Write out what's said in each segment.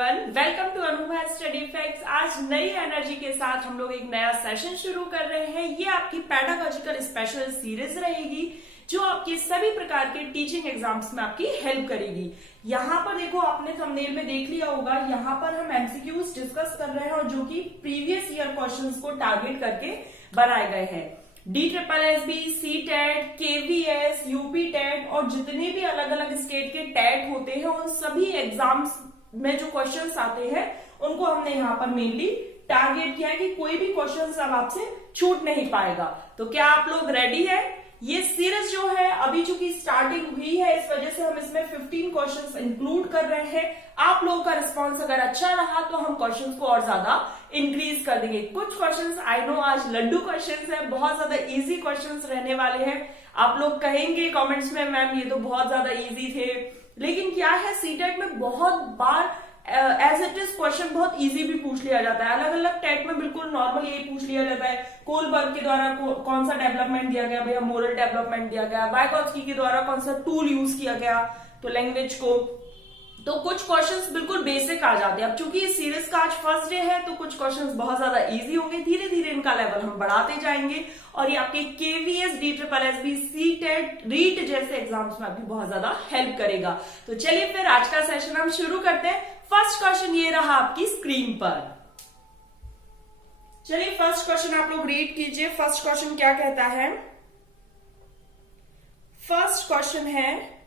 Everyone, welcome to अनुभव study facts. आज नई एनर्जी के साथ हम लोग एक नया सेशन शुरू कर रहे हैं। ये आपकी पेडागॉजिकल स्पेशल सीरीज रहेगी जो आपके सभी प्रकार के टीचिंग एग्जाम्स में आपकी हेल्प करेगी। यहाँ पर देखो, आपने थंबनेल में देख लिया होगा, यहाँ पर हम एमसीक्यूज डिस्कस कर रहे हैं और जो कि प्रीवियस ईयर क्वेश्चंस को टारगेट करके बनाए गए हैं। DSSB, CTET, KVS, UP TET और जितने भी अलग अलग स्टेट के टेट होते हैं उन सभी एग्जाम्स में जो क्वेश्चंस आते हैं उनको हमने यहाँ पर मेनली टारगेट किया है कि कोई भी क्वेश्चंस अब आपसे छूट नहीं पाएगा। तो क्या आप लोग रेडी है? ये सीरीज जो है अभी चूंकि स्टार्टिंग हुई है, इस वजह से हम इसमें 15 क्वेश्चंस इंक्लूड कर रहे हैं। आप लोगों का रिस्पांस अगर अच्छा रहा तो हम क्वेश्चंस को और ज्यादा इंक्रीज कर देंगे। कुछ क्वेश्चंस आई नो आज लड्डू क्वेश्चंस है, बहुत ज्यादा इजी क्वेश्चंस रहने वाले हैं। आप लोग कहेंगे कमेंट्स में मैम ये तो बहुत ज्यादा इजी थे, लेकिन क्या है सीटेट में बहुत बार एज इट इज क्वेश्चन बहुत इजी भी पूछ लिया जाता है। अलग अलग टेट में बिल्कुल नॉर्मल यही पूछ लिया जाता है। कोलबर्ग के द्वारा कौन सा डेवलपमेंट दिया गया, भैया मोरल डेवलपमेंट दिया गया। वाइगोत्स्की के द्वारा कौन सा टूल यूज किया गया तो लैंग्वेज को। तो कुछ क्वेश्चंस बिल्कुल बेसिक आ जाते हैं। अब चूंकि इस सीरीज का आज फर्स्ट डे है तो कुछ क्वेश्चंस बहुत ज्यादा इजी होंगे, धीरे धीरे इनका लेवल हम बढ़ाते जाएंगे और ये आपके KVS, DSSB, CTET, रीट जैसे एग्जाम्स में भी बहुत ज्यादा हेल्प करेगा। तो चलिए फिर आज का सेशन हम शुरू करते हैं। फर्स्ट क्वेश्चन ये रहा आपकी स्क्रीन पर। चलिए फर्स्ट क्वेश्चन आप लोग रीड कीजिए। फर्स्ट क्वेश्चन क्या कहता है? फर्स्ट क्वेश्चन है,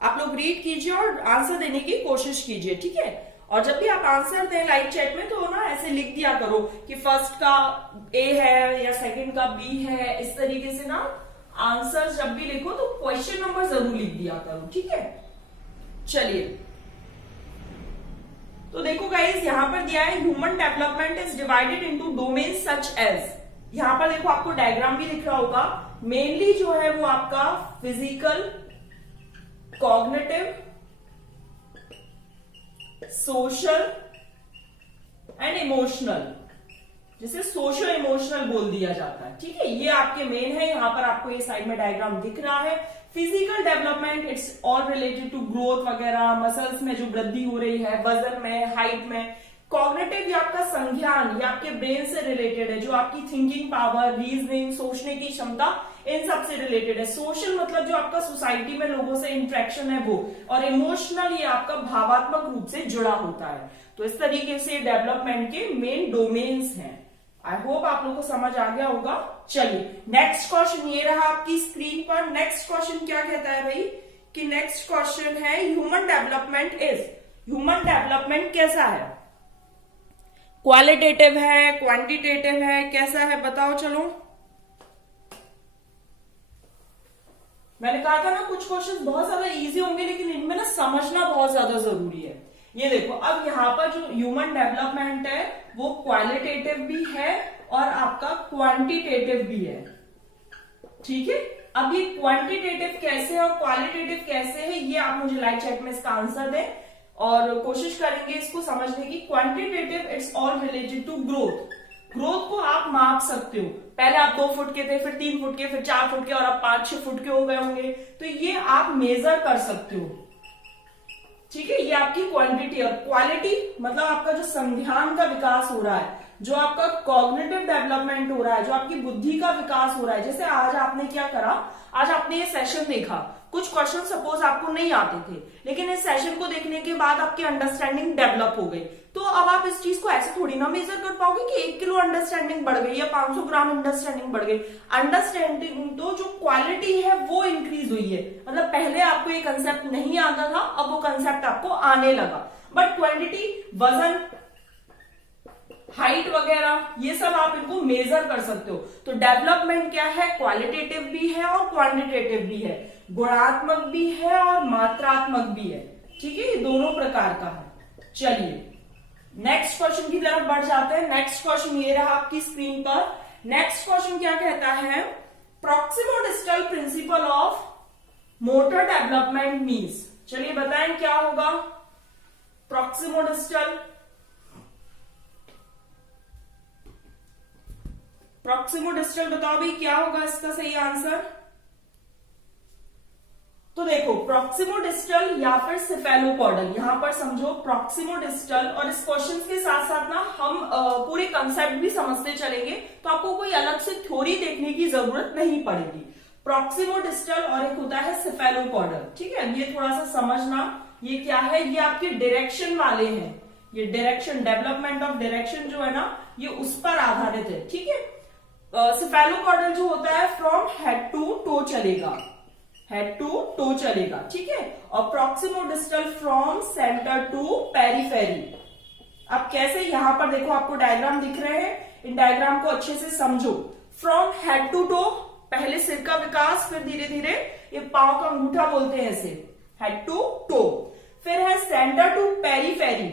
आप लोग रीड कीजिए और आंसर देने की कोशिश कीजिए, ठीक है। और जब भी आप आंसर दें लाइव चैट में तो ना ऐसे लिख दिया करो कि फर्स्ट का A है या सेकंड का B है। इस तरीके से ना आंसर जब भी लिखो तो क्वेश्चन नंबर जरूर लिख दिया करो, ठीक है। चलिए तो देखो गाइस, यहां पर दिया है human development is divided into domain such as. यहां पर देखो आपको डायग्राम भी दिख रहा होगा। मेनली जो है वो आपका physical, cognitive, social and emotional, जिसे सोशल इमोशनल बोल दिया जाता है, ठीक है। ये आपके मेन है। यहां पर आपको ये साइड में डायग्राम दिख रहा है। Physical development it's all related to growth वगैरह, मसल्स में जो वृद्धि हो रही है, वजन में, हाइट में। कॉग्निटिव ये आपका संज्ञान, ये आपके ब्रेन से रिलेटेड है, जो आपकी थिंकिंग पावर, रीजनिंग, सोचने की क्षमता, इन सब से रिलेटेड है। सोशल मतलब जो आपका सोसाइटी में लोगों से इंटरेक्शन है वो, और इमोशनल ये आपका भावात्मक रूप से जुड़ा होता है। तो इस तरीके से डेवलपमेंट के मेन डोमेन्स हैं। आई होप आप लोगों को समझ आ गया होगा। चलिए नेक्स्ट क्वेश्चन ये रहा आपकी स्क्रीन पर। नेक्स्ट क्वेश्चन क्या कहता है भाई कि नेक्स्ट क्वेश्चन है human development is. Human development कैसा है? क्वालिटेटिव है, क्वांटिटेटिव है, कैसा है बताओ। चलो मैंने कहा था ना कुछ क्वेश्चन बहुत ज्यादा इजी होंगे, लेकिन इनमें ना समझना बहुत ज्यादा जरूरी है। ये देखो, अब यहाँ पर जो ह्यूमन डेवलपमेंट है वो क्वालिटेटिव भी है और आपका क्वांटिटेटिव भी है, ठीक है। अब ये क्वांटिटेटिव कैसे है और क्वालिटेटिव कैसे है, ये आप मुझे लाइव चैट में इसका आंसर दें और कोशिश करेंगे इसको समझने की। Quantitative it's all related to growth. Growth को आप माप सकते हो। पहले आप 2 फुट के थे, फिर 3 फुट के, फिर 4 फुट के और अब 5-6 फुट के हो गए होंगे। तो ये आप मेजर कर सकते हो, ठीक है। ये आपकी क्वांटिटी। और क्वालिटी मतलब आपका जो संज्ञान का विकास हो रहा है, जो आपका कॉग्निटिव डेवलपमेंट हो रहा है, जो आपकी बुद्धि का विकास हो रहा है। जैसे आज आपने क्या करा, आज आपने ये सेशन देखा, कुछ क्वेश्चन सपोज आपको नहीं आते थे, लेकिन इस सेशन को देखने के बाद आपकी अंडरस्टैंडिंग डेवलप हो गई। तो अब आप इस चीज को ऐसे थोड़ी ना मेजर कर पाओगे कि 1 किलो अंडरस्टैंडिंग बढ़ गई या 500 ग्राम अंडरस्टैंडिंग बढ़ गई। अंडरस्टैंडिंग तो जो क्वालिटी है वो इंक्रीज हुई है। मतलब पहले आपको ये कंसेप्ट नहीं आता था, अब वो कंसेप्ट आपको आने लगा। बट क्वांटिटी, वजन, हाइट वगैरह, ये सब आप इनको मेजर कर सकते हो। तो डेवलपमेंट क्या है, क्वालिटेटिव भी है और क्वांटिटेटिव भी है, गुणात्मक भी है और मात्रात्मक भी है, ठीक है। ये दोनों प्रकार का है। चलिए नेक्स्ट क्वेश्चन की तरफ बढ़ जाते हैं। नेक्स्ट क्वेश्चन ये रहा आपकी स्क्रीन पर। नेक्स्ट क्वेश्चन क्या कहता है? Proximodistal principle of motor development means. चलिए बताएं क्या होगा प्रॉक्सिमोडिस्टल। प्रॉक्सिमोडिस्टल बताओ भी क्या होगा इसका सही आंसर। तो देखो प्रॉक्सिमोडिस्टल या फिर सेफेलोपॉडल, यहां पर समझो प्रॉक्सिमोडिस्टल, और इस क्वेश्चन के साथ साथ ना हम पूरे कंसेप्ट भी समझते चलेंगे, तो आपको कोई अलग से थ्योरी देखने की जरूरत नहीं पड़ेगी। प्रॉक्सिमोडिस्टल और एक होता है सेफेलोपॉडल, ठीक है, ये थोड़ा सा समझना। ये क्या है, ये आपके डायरेक्शन वाले हैं, ये डायरेक्शन, डेवलपमेंट ऑफ डायरेक्शन जो है ना, ये उस पर आधारित है, ठीक है। सेफेलोपॉडल जो होता है फ्रॉम हेड टू टो चलेगा, हेड टू टो चलेगा, ठीक है। और प्रॉक्सिमोडिस्टल फ्रॉम सेंटर टू पेरिफेरी। अब कैसे, यहां पर देखो आपको डायग्राम दिख रहे हैं, इन डायग्राम को अच्छे से समझो। फ्रॉम हेड टू टो, पहले सिर का विकास, फिर धीरे धीरे ये पांव का अंगूठा बोलते हैं इसे, हेड टू टो। फिर है सेंटर टू पेरिफेरी,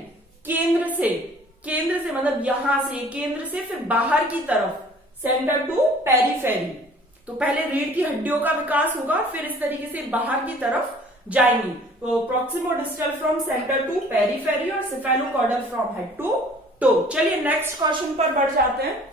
केंद्र से मतलब यहां से, केंद्र से फिर बाहर की तरफ, सेंटर टू पेरिफेरी। तो पहले रीढ़ की हड्डियों का विकास होगा, फिर इस तरीके से बाहर की तरफ जाएंगी। तो proximodistal from centre to periphery और cephalocaudal from head to toe. चलिए नेक्स्ट क्वेश्चन पर बढ़ जाते हैं।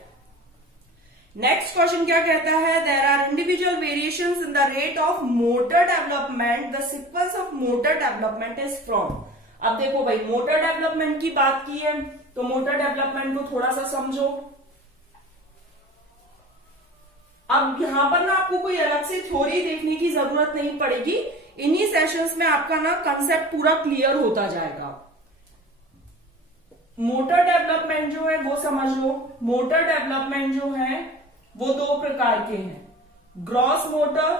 नेक्स्ट क्वेश्चन क्या कहता है, there are individual variations in the rate of motor development, the sequence of motor development is from. अब देखो भाई, मोटर डेवलपमेंट की बात की है, तो मोटर डेवलपमेंट को थोड़ा सा समझो। अब यहां पर ना आपको कोई अलग से थ्योरी देखने की जरूरत नहीं पड़ेगी, इन्हीं सेशंस में आपका ना कंसेप्ट पूरा क्लियर होता जाएगा। मोटर डेवलपमेंट जो है वो समझ लो। मोटर डेवलपमेंट जो है वो दो प्रकार के हैं, ग्रॉस मोटर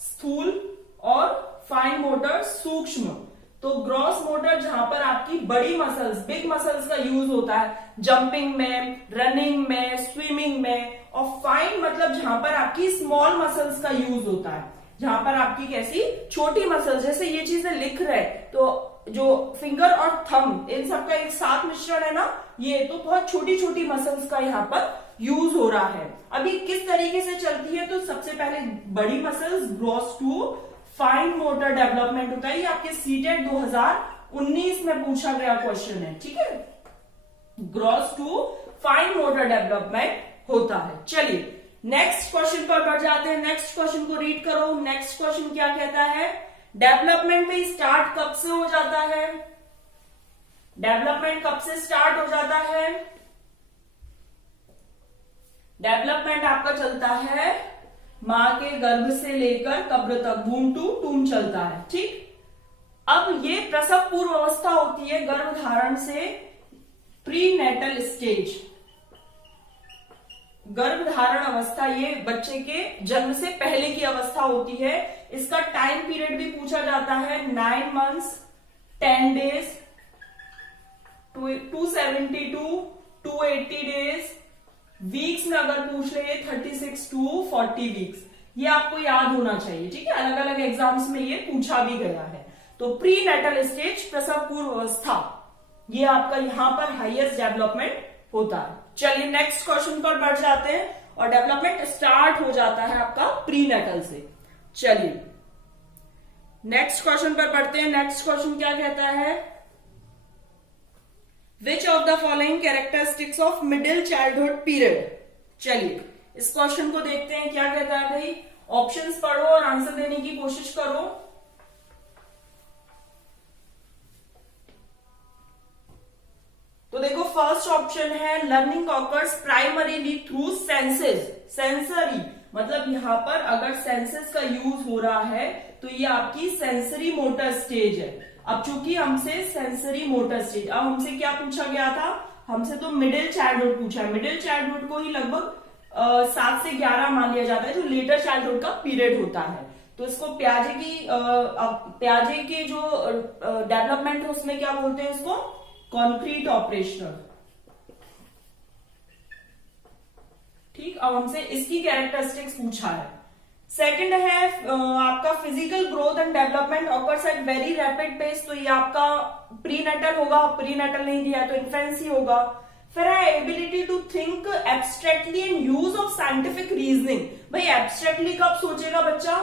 स्थूल और फाइन मोटर सूक्ष्म। तो ग्रॉस मोटर जहां पर आपकी बड़ी मसल्स, बिग मसल्स का यूज होता है, जंपिंग में, रनिंग में, स्विमिंग में। और फाइन मतलब जहां पर आपकी स्मॉल मसल्स का यूज होता है, जहां पर आपकी कैसी छोटी मसल्स, जैसे ये चीजें लिख रहे तो जो फिंगर और थंब, इन सब का एक साथ मिश्रण है ना, ये तो बहुत छोटी छोटी मसल्स का यहाँ पर यूज हो रहा है। अभी किस तरीके से चलती है, तो सबसे पहले बड़ी muscles, gross to fine motor development होता है। ये आपके सीटेट 2019 में पूछा गया क्वेश्चन है, ठीक है। Gross to fine motor development होता है। चलिए नेक्स्ट क्वेश्चन पर बढ़ जाते हैं। नेक्स्ट क्वेश्चन को रीड करो। नेक्स्ट क्वेश्चन क्या कहता है, डेवलपमेंट में स्टार्ट कब से हो जाता है, डेवलपमेंट कब से स्टार्ट हो जाता है। डेवलपमेंट आपका चलता है मां के गर्भ से लेकर कब्र तक, वूम टू टूम चलता है, ठीक। अब ये प्रसव पूर्व अवस्था होती है, गर्भधारण से प्रीनेटल स्टेज, गर्भधारण अवस्था, ये बच्चे के जन्म से पहले की अवस्था होती है। इसका टाइम पीरियड भी पूछा जाता है, 9 months 10 days, 272 280 days, वीक्स में अगर पूछ ले 36 to 40 वीक्स। ये आपको याद होना चाहिए, ठीक है, अलग अलग एग्जाम्स में ये पूछा भी गया है। तो प्री नेटल स्टेज, प्रसव पूर्व अवस्था, ये आपका यहां पर हाईएस्ट डेवलपमेंट होता है। चलिए नेक्स्ट क्वेश्चन पर बढ़ जाते हैं, और डेवलपमेंट स्टार्ट हो जाता है आपका प्री नेटल से। चलिए नेक्स्ट क्वेश्चन पर बढ़ते हैं। नेक्स्ट क्वेश्चन क्या कहता है, which of the following characteristics of middle childhood period. चलिए इस क्वेश्चन को देखते हैं, क्या कहता है भाई। ऑप्शंस पढ़ो और आंसर देने की कोशिश करो। तो देखो फर्स्ट ऑप्शन है, learning occurs primarily through senses. Sensory मतलब यहां पर अगर सेंसेस का यूज हो रहा है तो ये आपकी सेंसरी मोटर स्टेज है। अब चूंकि हमसे सेंसरी मोटर स्टेज, अब हमसे क्या पूछा गया था, हमसे तो मिडिल चाइल्डहुड पूछा है। मिडिल चाइल्डहुड को ही लगभग 7 से 11 मान लिया जाता है, जो लेटर चाइल्डहुड का पीरियड होता है। तो इसको प्याजे के जो डेवलपमेंट है उसमें क्या बोलते हैं, इसको कॉन्क्रीट ऑपरेशनल, ठीक। अब हमसे इसकी कैरेक्टरिस्टिक्स पूछा है। सेकंड है आपका physical growth and development occurs at very rapid pace, तो ये आपका प्रीनेटल होगा, प्रीनेटल नहीं दिया तो इन्फेंसी होगा। फिर है ability to think abstractly and use of scientific reasoning. भाई एब्स्ट्रैक्टली कब सोचेगा बच्चा,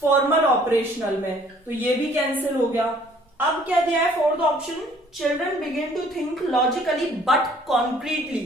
फॉर्मल ऑपरेशनल में, तो ये भी कैंसिल हो गया। अब क्या दिया है fourth option, children begin to think logically but concretely.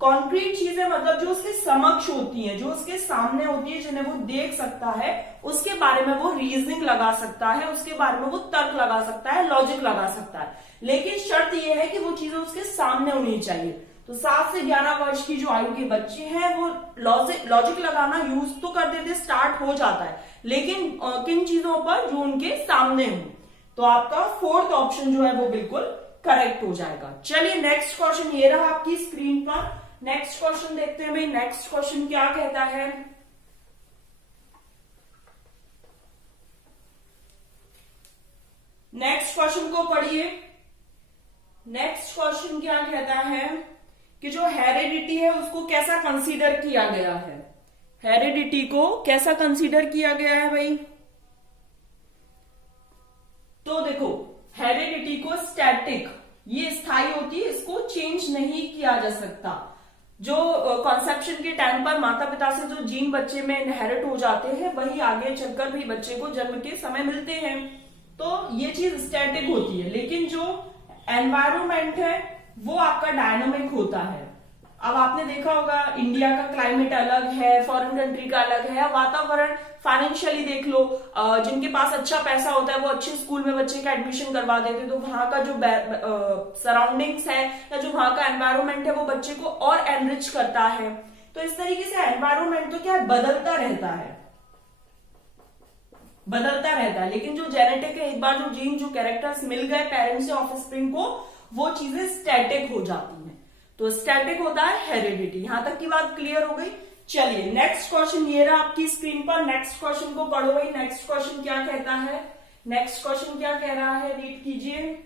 Concrete चीजें मतलब जो उसके समक्ष होती हैं, जो उसके सामने होती है, जिन्हें वो देख सकता है, उसके बारे में वो रीजनिंग लगा सकता है, उसके बारे में वो तर्क लगा सकता है, लॉजिक लगा सकता है। लेकिन शर्त यह है कि वो चीजें उसके सामने होनी चाहिए। तो 7 से 11 वर्ष की जो आयु के बच्चे हैं वो लॉजिक लगाना यूज तो कर देते, स्टार्ट हो जाता है, लेकिन किन चीजों पर, जो उनके सामने हो। तो आपका 4th ऑप्शन जो है वो बिल्कुल करेक्ट हो जाएगा। चलिए नेक्स्ट क्वेश्चन ये रहा आपकी स्क्रीन पर। नेक्स्ट क्वेश्चन देखते हैं भाई, नेक्स्ट क्वेश्चन क्या कहता है। नेक्स्ट क्वेश्चन को पढ़िए। नेक्स्ट क्वेश्चन क्या कहता है कि जो हेरिडिटी है उसको कैसा कंसीडर किया गया है। हेरिडिटी को कैसा कंसीडर किया गया है भाई? तो देखो, हेरिडिटी को स्टैटिक, ये स्थायी होती है, इसको चेंज नहीं किया जा सकता। जो कॉन्सेप्शन के टाइम पर माता पिता से जो जीन बच्चे में इनहेरिट हो जाते हैं वही आगे चलकर भी बच्चे को जन्म के समय मिलते हैं। तो ये चीज स्टैटिक होती है, लेकिन जो एनवायरमेंट है वो आपका डायनामिक होता है। अब आपने देखा होगा इंडिया का क्लाइमेट अलग है, फॉरेन कंट्री का अलग है, वातावरण फाइनेंशियली देख लो, जिनके पास अच्छा पैसा होता है वो अच्छे स्कूल में बच्चे का एडमिशन करवा देते, तो वहां का जो सराउंडिंग्स है या जो वहां का एनवायरमेंट है वो बच्चे को और एनरिच करता है। तो इस तरीके से एनवायरमेंट तो क्या है, बदलता रहता है, बदलता रहता है। लेकिन जो जेनेटिक है, एक बार जो जीन, जो कैरेक्टर्स मिल गए पेरेंट्स से ऑफस्प्रिंग को, वो चीजें स्टैटिक हो जाती हैं। तो स्टैटिक होता है हेरिडिटी। यहां तक की बात क्लियर हो गई। चलिए नेक्स्ट क्वेश्चन ये रहा आपकी स्क्रीन पर। नेक्स्ट क्वेश्चन को पढ़ो भाई। नेक्स्ट क्वेश्चन क्या कहता है? नेक्स्ट क्वेश्चन क्या कह रहा है, रीड कीजिए।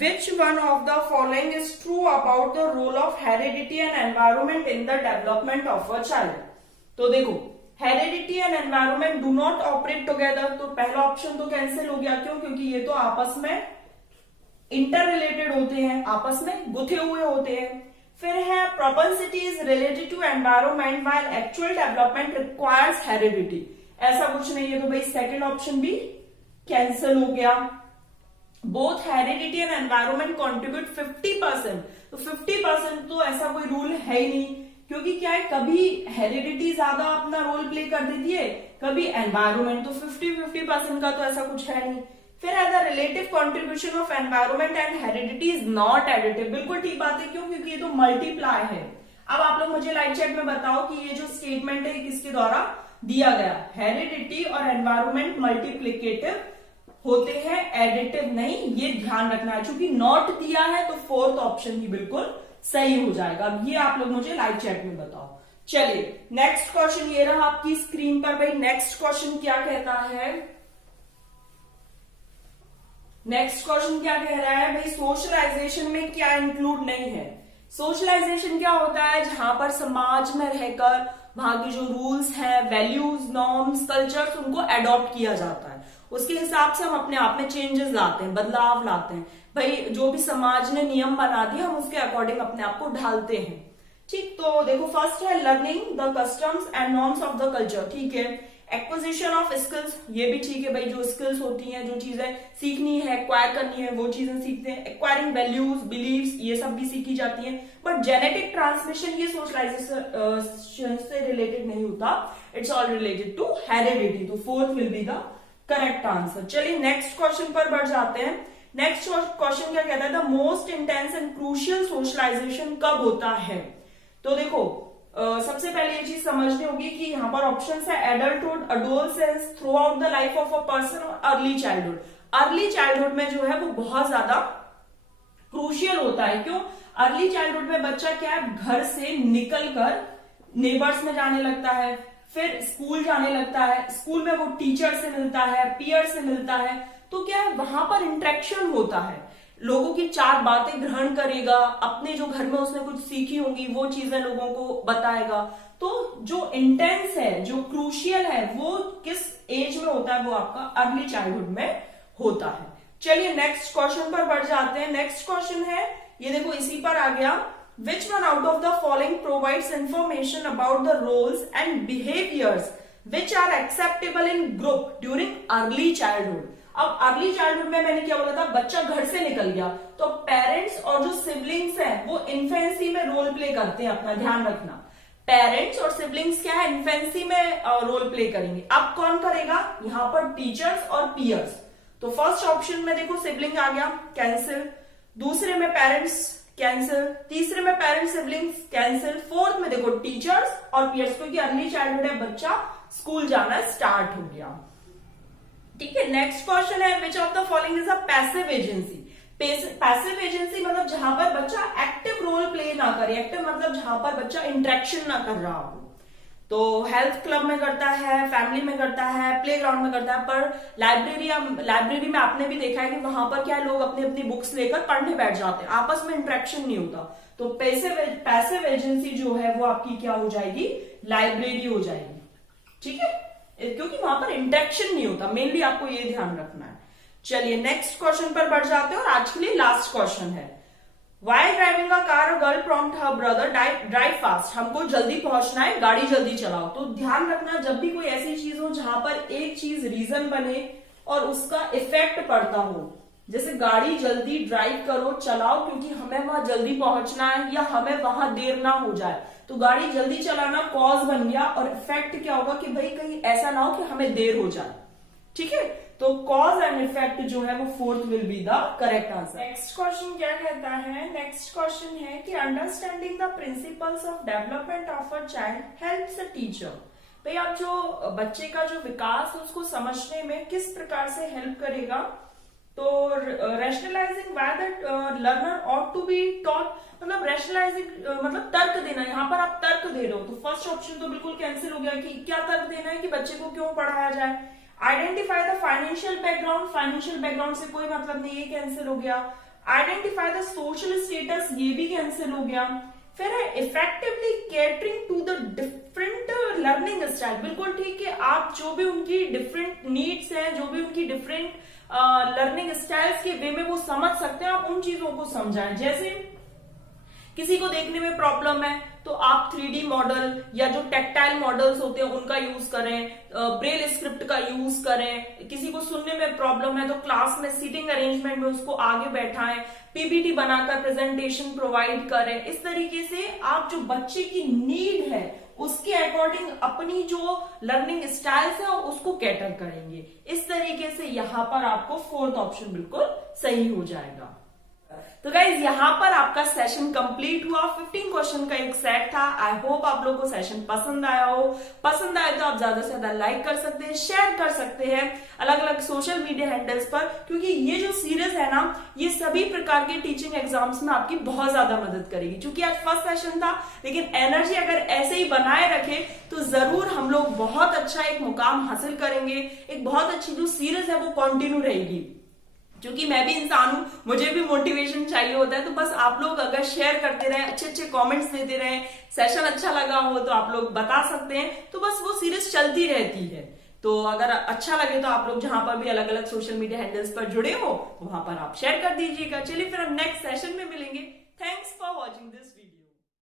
Which one of the following is true about the role of heredity and environment in the development of a child? तो देखो, heredity and environment do not operate together, तो पहला ऑप्शन तो कैंसिल हो गया। क्यों? क्योंकि ये तो आपस में इंटर रिलेटेड होते हैं, आपस में गुथे हुए होते हैं। फिर है propensity is related to environment while actual development requires heredity, ऐसा कुछ नहीं है। तो भाई सेकंड ऑप्शन भी कैंसिल हो गया। Both heredity and environment contribute 50%, तो 50% तो ऐसा कोई रूल है ही नहीं, क्योंकि क्या है, कभी हेरिडिटी ज्यादा अपना रोल प्ले कर देती है, कभी एनवायरमेंट, तो 50-50% का तो ऐसा कुछ है नहीं। फिर है the relative contribution of environment and heredity is not additive, बिल्कुल ठीक बात है। क्यों? क्योंकि ये तो मल्टीप्लाई है। अब आप लोग मुझे लाइव चैट में बताओ कि ये जो स्टेटमेंट है किसके द्वारा दिया गया। हेरिडिटी और एनवायरमेंट मल्टीप्लिकेटिव होते हैं, एडिटिव नहीं, ये ध्यान रखना है। चूंकि नॉट दिया है तो 4th ऑप्शन ही बिल्कुल सही हो जाएगा। अब ये आप लोग मुझे लाइव चैट में बताओ। चलिए नेक्स्ट क्वेश्चन ये रहा आपकी स्क्रीन पर भाई। नेक्स्ट क्वेश्चन क्या कहता है? नेक्स्ट क्वेश्चन क्या कह रहा है भाई, सोशलाइजेशन में क्या इंक्लूड नहीं है। सोशलाइजेशन क्या होता है? जहां पर समाज में रहकर वहां के जो रूल्स हैं, वैल्यूज, नॉर्म्स, कल्चर्स, उनको एडॉप्ट किया जाता है। उसके हिसाब से हम अपने आप में चेंजेस लाते हैं, बदलाव लाते हैं। भाई जो भी समाज ने नियम बना दिए हम उसके अकॉर्डिंग अपने आप को ढालते हैं। ठीक, तो देखो फर्स्ट है learning the customs and norms of the culture, ठीक है। एक्विजिशन ऑफ स्किल्स, ये भी ठीक है भाई, जो स्किल्स होती हैं, जो चीजें सीखनी है, एक्वायर करनी है, वो चीजें सीखते हैं। एक्वायरिंग वैल्यूज, बिलीव्स, ये सब भी सीखी जाती हैं। बट जेनेटिक ट्रांसमिशन ये सोशलाइजेशन से रिलेटेड नहीं होता, it's all related to heredity. तो 4th will be the correct answer. चलिए नेक्स्ट क्वेश्चन पर बढ़ जाते हैं। नेक्स्ट क्वेश्चन क्या कहता है, the most intense and crucial socialization कब होता है। तो देखो सबसे पहले ये चीज समझनी होगी कि यहाँ पर ऑप्शन है adulthood, adolescence, through out the life of a person और अर्ली चाइल्डहुड। अर्ली चाइल्डहुड में जो है वो बहुत ज्यादा क्रूशियल होता है। क्यों? अर्ली चाइल्डहुड में बच्चा क्या है, घर से निकलकर नेबर्स में जाने लगता है, फिर स्कूल जाने लगता है, स्कूल में वो टीचर से मिलता है, पीयर से मिलता है, तो क्या है वहां पर इंटरेक्शन होता है, लोगों की 4 बातें ग्रहण करेगा, अपने जो घर में उसने कुछ सीखी होंगी वो चीजें लोगों को बताएगा। तो जो इंटेंस है, जो क्रूशियल है, वो किस एज में होता है, वो आपका अर्ली चाइल्डहुड में होता है। चलिए नेक्स्ट क्वेश्चन पर बढ़ जाते हैं। नेक्स्ट क्वेश्चन है, ये देखो इसी पर आ गया, which one out of the following provides information about the roles and behaviours which are acceptable in group during early childhood. अब अर्ली चाइल्डहुड में मैंने क्या बोला था, बच्चा घर से निकल गया तो पेरेंट्स और जो सिबलिंग्स हैं वो इन्फेंसी में रोल प्ले करते हैं, अपना ध्यान रखना। पेरेंट्स और सिबलिंग्स क्या है, इन्फेंसी में रोल प्ले करेंगे। अब कौन करेगा, यहां पर टीचर्स और पीयर्स। तो फर्स्ट ऑप्शन में देखो सिबलिंग आ गया, कैंसिल। दूसरे में पेरेंट्स, कैंसिल। तीसरे में पेरेंट्स सिबलिंग्स, कैंसिल। फोर्थ में देखो टीचर्स और पीयर्स, क्योंकि अर्ली चाइल्डहुड है, बच्चा स्कूल जाना स्टार्ट हो गया। ठीक है, नेक्स्ट क्वेश्चन है, which of the following is a passive agency. Passive agency मतलब जहां पर बच्चा एक्टिव रोल प्ले ना करे। एक्टिव मतलब जहां पर बच्चा इंटरेक्शन ना कर रहा हो। तो हेल्थ क्लब में करता है, फैमिली में करता है, प्लेग्राउंड में करता है, पर लाइब्रेरी में आपने भी देखा है कि वहां पर क्या लोग अपनी अपनी बुक्स लेकर पढ़ने बैठ जाते हैं, आपस में इंटरेक्शन नहीं होता। तो पैसिव एजेंसी जो है वो आपकी क्या हो जाएगी, लाइब्रेरी हो जाएगी। ठीक है, क्योंकि वहां पर इंटरेक्शन नहीं होता, मेनली आपको ये ध्यान रखना है। चलिए नेक्स्ट क्वेश्चन पर बढ़ जाते हैं और आज के लिए लास्ट क्वेश्चन है, why driving a car a girl prompt her brother drive fast. हमको जल्दी पहुंचना है, गाड़ी जल्दी चलाओ। तो ध्यान रखना, जब भी कोई ऐसी चीज हो जहां पर एक चीज रीजन बने और उसका इफेक्ट पड़ता हो, जैसे गाड़ी जल्दी ड्राइव करो, चलाओ क्योंकि हमें वहां जल्दी पहुंचना है या हमें वहां देर ना हो जाए, तो गाड़ी जल्दी चलाना कॉज बन गया और इफेक्ट क्या होगा कि भाई कहीं ऐसा ना हो कि हमें देर हो जाए। ठीक है, तो कॉज एंड इफेक्ट जो है वो fourth will be the correct answer. Next question क्या कहता है, नेक्स्ट क्वेश्चन है कि understanding the principles of development of a child helps a teacher. भाई आप जो बच्चे का जो विकास है उसको समझने में किस प्रकार से हेल्प करेगा। तो rationalizing why that learner ought to be taught, मतलब रैशनलाइजिंग मतलब तर्क देना। यहाँ पर आप तर्क दे रहे हो, तो फर्स्ट ऑप्शन तो बिल्कुल कैंसिल हो गया कि क्या तर्क देना है कि बच्चे को क्यों पढ़ाया जाए। Identify the financial background, financial background से कोई मतलब नहीं, ये कैंसिल हो गया। आइडेंटिफाई द सोशल स्टेटस, ये भी कैंसिल हो गया। फिर है effectively catering to the different learning style, बिल्कुल ठीक है, आप जो भी उनकी डिफरेंट नीड्स हैं, जो भी उनकी डिफरेंट लर्निंग स्टाइल्स के वे में वो समझ सकते हैं, आप उन चीजों को समझाएं। जैसे किसी को देखने में प्रॉब्लम है तो आप 3D मॉडल या जो टेक्टाइल मॉडल्स होते हैं उनका यूज करें, ब्रेल स्क्रिप्ट का यूज करें। किसी को सुनने में प्रॉब्लम है तो क्लास में सीटिंग अरेंजमेंट में उसको आगे बैठाएं, पीपीटी बनाकर प्रेजेंटेशन प्रोवाइड करें। इस तरीके से आप जो बच्चे की नीड है उसके अकॉर्डिंग अपनी जो लर्निंग स्टाइल्स है उसको कैटर करेंगे। इस तरीके से यहां पर आपको फोर्थ ऑप्शन बिल्कुल सही हो जाएगा। तो गाइज यहाँ पर आपका सेशन कंप्लीट हुआ। 15 क्वेश्चन का एक सेट था। आई होप आप लोगों को सेशन पसंद आया हो। पसंद आए तो आप ज्यादा से ज्यादा लाइक कर सकते हैं, शेयर कर सकते हैं अलग अलग सोशल मीडिया हैंडल्स पर, क्योंकि ये जो सीरीज है ना ये सभी प्रकार के टीचिंग एग्जाम्स में आपकी बहुत ज्यादा मदद करेगी। क्योंकि आज फर्स्ट सेशन था, लेकिन एनर्जी अगर ऐसे ही बनाए रखे तो जरूर हम लोग बहुत अच्छा एक मुकाम हासिल करेंगे। एक बहुत अच्छी जो सीरीज है वो कंटिन्यू रहेगी। क्योंकि मैं भी इंसान हूं, मुझे भी मोटिवेशन चाहिए होता है। तो बस आप लोग अगर शेयर करते रहे, अच्छे अच्छे कमेंट्स देते रहे, सेशन अच्छा लगा हो तो आप लोग बता सकते हैं, तो बस वो सीरीज चलती रहती है। तो अगर अच्छा लगे तो आप लोग जहां पर भी अलग अलग सोशल मीडिया हैंडल्स पर जुड़े हो तो वहां पर आप शेयर कर दीजिएगा। चलिए फिर हम नेक्स्ट सेशन में मिलेंगे। Thanks for watching this video.